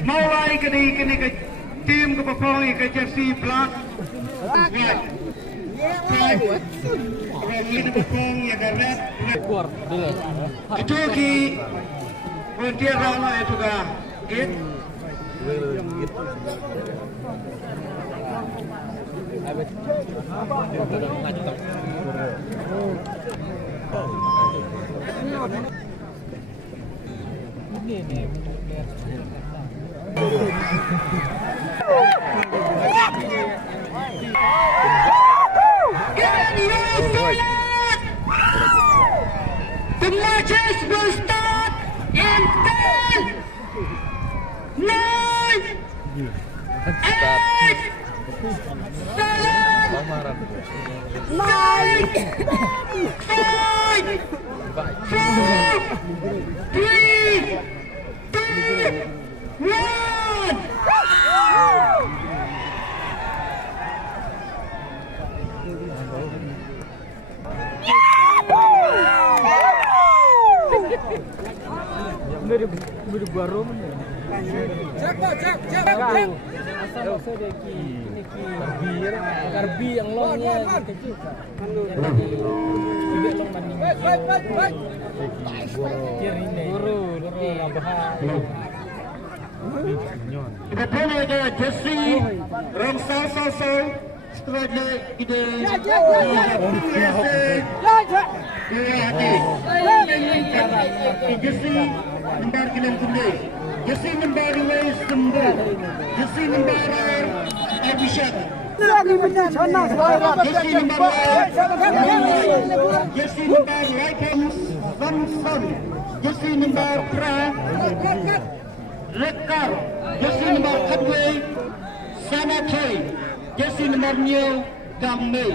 Mulai kini ke tim kepepong ke jersey black white. Ini kepepong ya karena itu ki dia rana itu kah git. The matches will start in 10, 9, 8, Garbi yang longnya kecil kan. Juga long banding. Kiri ini. Guru bahaya. Kita punya ada Jesse Ramsal Salsal setelahnya ide Jesse nomor 9 Jesse nomor 2 Jesse nomor Abishak Jesse nomor Laikens Samson Jesse nomor Pra Rekar Jesse nomor Kadway Sanatay Jesse nomor New Damai.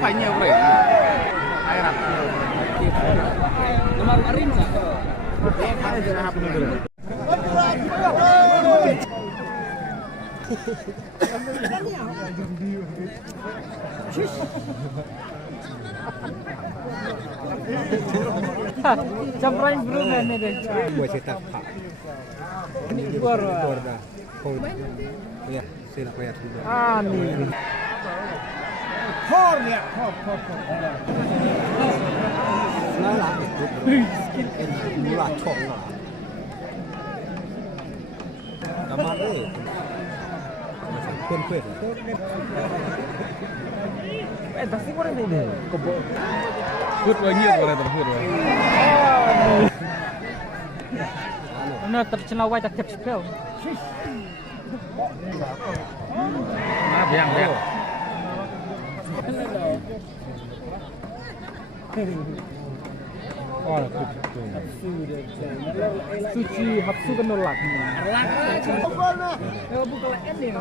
Banyak bro. Air apa? Nomor arin sah. Campuran bro mana deh? Buat cetak pak. Ini keluar. Dah. Kau, ya, sila bayar sudah. Amin. Kor ya, kor. Lala. Mula chok lah. Kamar ni. Kuat. Pasti korang ini. Kebo. Food banyak orang terfood. Nah tercenawai tak cap spell. Maaf yang. Oh, Suci hapsu kan nolak. Kalau bukan ending.